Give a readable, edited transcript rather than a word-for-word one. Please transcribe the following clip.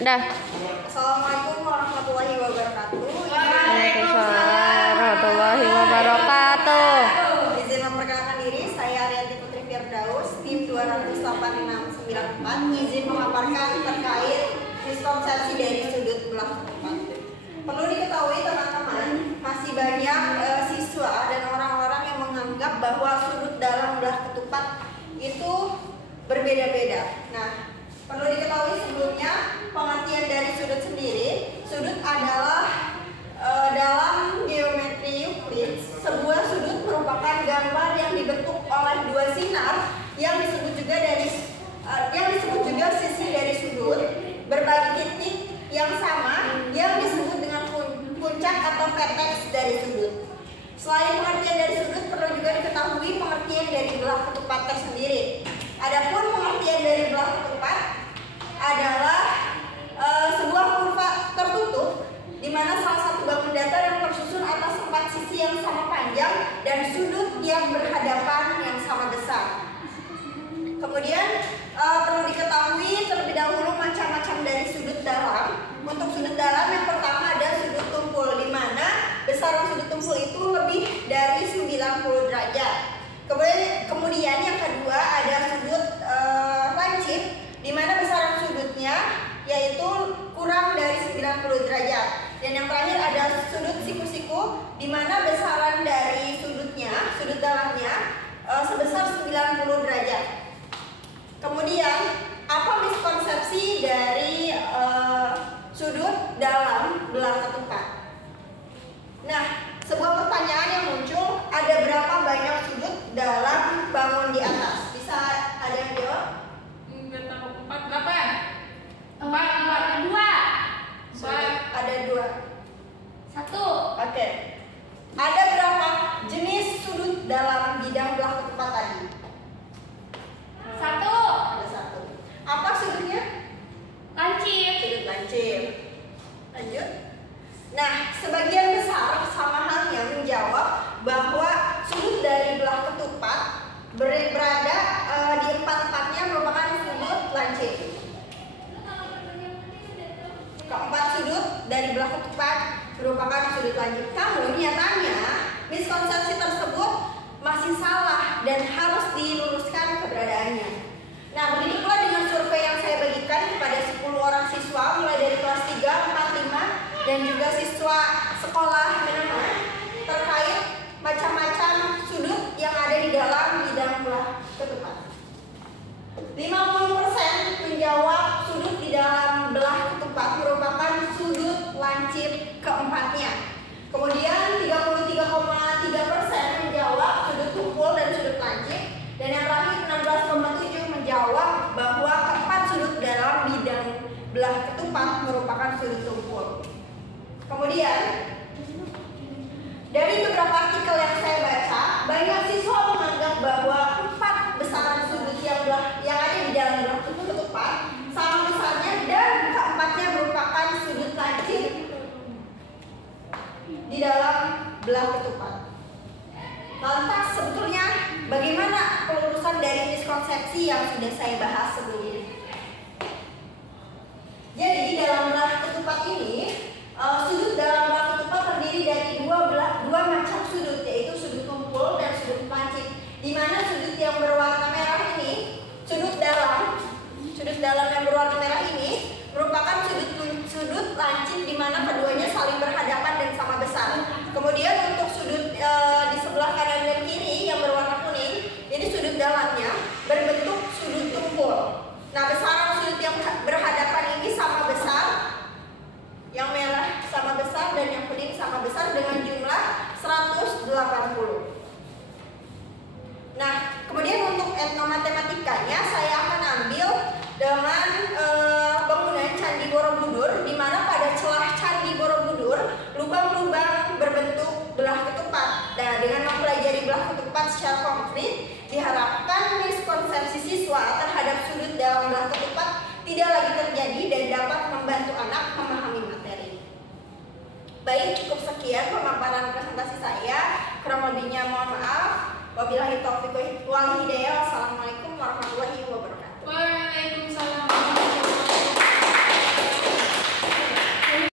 Dah. Assalamualaikum warahmatullahi wabarakatuh. Waalaikumsalam warahmatullahi wabarakatuh. Izin memperkenalkan diri, saya Arianti Putri Firdaus, tim 28694. Izin memaparkan terkait miskonsepsi dari sudut belah ketupat. Perlu diketahui teman-teman, masih banyak siswa dan orang-orang yang menganggap bahwa sudut dalam belah ketupat itu berbeda-beda. Nah, perlu diketahui sebelumnya pengertian dari sudut sendiri. Sudut adalah dalam geometri Euclid, sebuah sudut merupakan gambar yang dibentuk oleh dua sinar yang disebut juga sisi dari sudut berbagi titik yang sama yang disebut dengan puncak atau vertex dari sudut. Selain pengertian dari sudut, perlu juga diketahui pengertian dari belah ketupat tersendiri. Adapun pengertian dari belah ketupat adalah sebuah kurva tertutup di mana salah satu bangun datar yang tersusun atas 4 sisi yang sama panjang dan sudut yang berhadapan yang sama besar. Kemudian perlu diketahui terlebih dahulu macam-macam dari sudut dalam. Untuk sudut dalam yang pertama ada sudut tumpul, di mana besaran sudut tumpul itu lebih dari 90 derajat. Kemudian yang kedua ada sudut lancip, di mana besaran sudutnya yaitu kurang dari 90 derajat. Dan yang terakhir ada sudut siku-siku, di mana besaran dari sudutnya, sudut dalamnya sebesar 90 derajat. Kemudian apa miskonsepsi dari sudut dalam belah ketupat? Nah, sebuah pertanyaan yang muncul, ada berapa banyak sudut dalam bangun di atas? Bisa ada yang jawab? Enggak tahu. 4 berapa ya? 4 Ada 2. 1. Oke. Ada berapa jenis sudut dalam bidang belah ketupat tadi? 1. Ada 1. Apa sudutnya? Lancip. Sudut lancip. Lanjut. Nah, sebagian besar sama halnya menjawab bahwa sudut dari belah ketupat berada di empat-empatnya merupakan sudut lancip. Keempat sudut dari belah ketupat merupakan sudut lancip. Namun nyatanya miskonsepsi tersebut masih salah dan harus diluruskan keberadaannya. Nah, begitu pula dengan survei yang saya bagikan kepada 10 orang siswa mulai dari kelas 3, 4, 5 dan juga siswa sekolah menengah terkait macam-macam sudut yang ada di dalam bidang belah ketupat. 50% menjawab sudut di dalam belah ketupat merupakan sudut lancip keempatnya. Kemudian 33,3% menjawab sudut tumpul dan sudut lancip. Dan yang terakhir 16,7 menjawab bahwa keempat sudut dalam bidang belah ketupat merupakan sudut tumpul. Kemudian dari beberapa artikel yang saya baca, banyak siswa menganggap bahwa 4 besaran sudut yang ada di dalam belah ketupat sama besarnya dan keempatnya merupakan sudut lancip di dalam belah ketupat. Lantas sebetulnya bagaimana pelurusan dari miskonsepsi yang sudah saya bahas sebelumnya? Jadi di dalam belah ketupat ini, sudut dalam belah ketupat terdiri dari dua macam sudut, yaitu sudut tumpul dan sudut lancip. Di mana sudut yang berwarna merah ini, sudut dalam yang berwarna merah ini merupakan sudut lancip, di mana keduanya saling berhadapan dan sama besar. Kemudian untuk sudut di sebelah kanan dan kiri yang berwarna kuning, ini sudut dalamnya berbentuk sudut tumpul. Nah, besaran sudut yang berhadapan ini sama besar, yang merah sama besar dan yang kuning sama besar dengan jumlah 180. Nah, kemudian untuk etnomatematikanya saya akan ambil dengan bangunan Candi Borobudur, di mana pada celah Candi Borobudur lubang-lubang berbentuk belah ketupat. Nah, dengan mempelajari belah ketupat secara konkret, diharapkan miskonsepsi siswa terhadap sudut dalam belah ketupat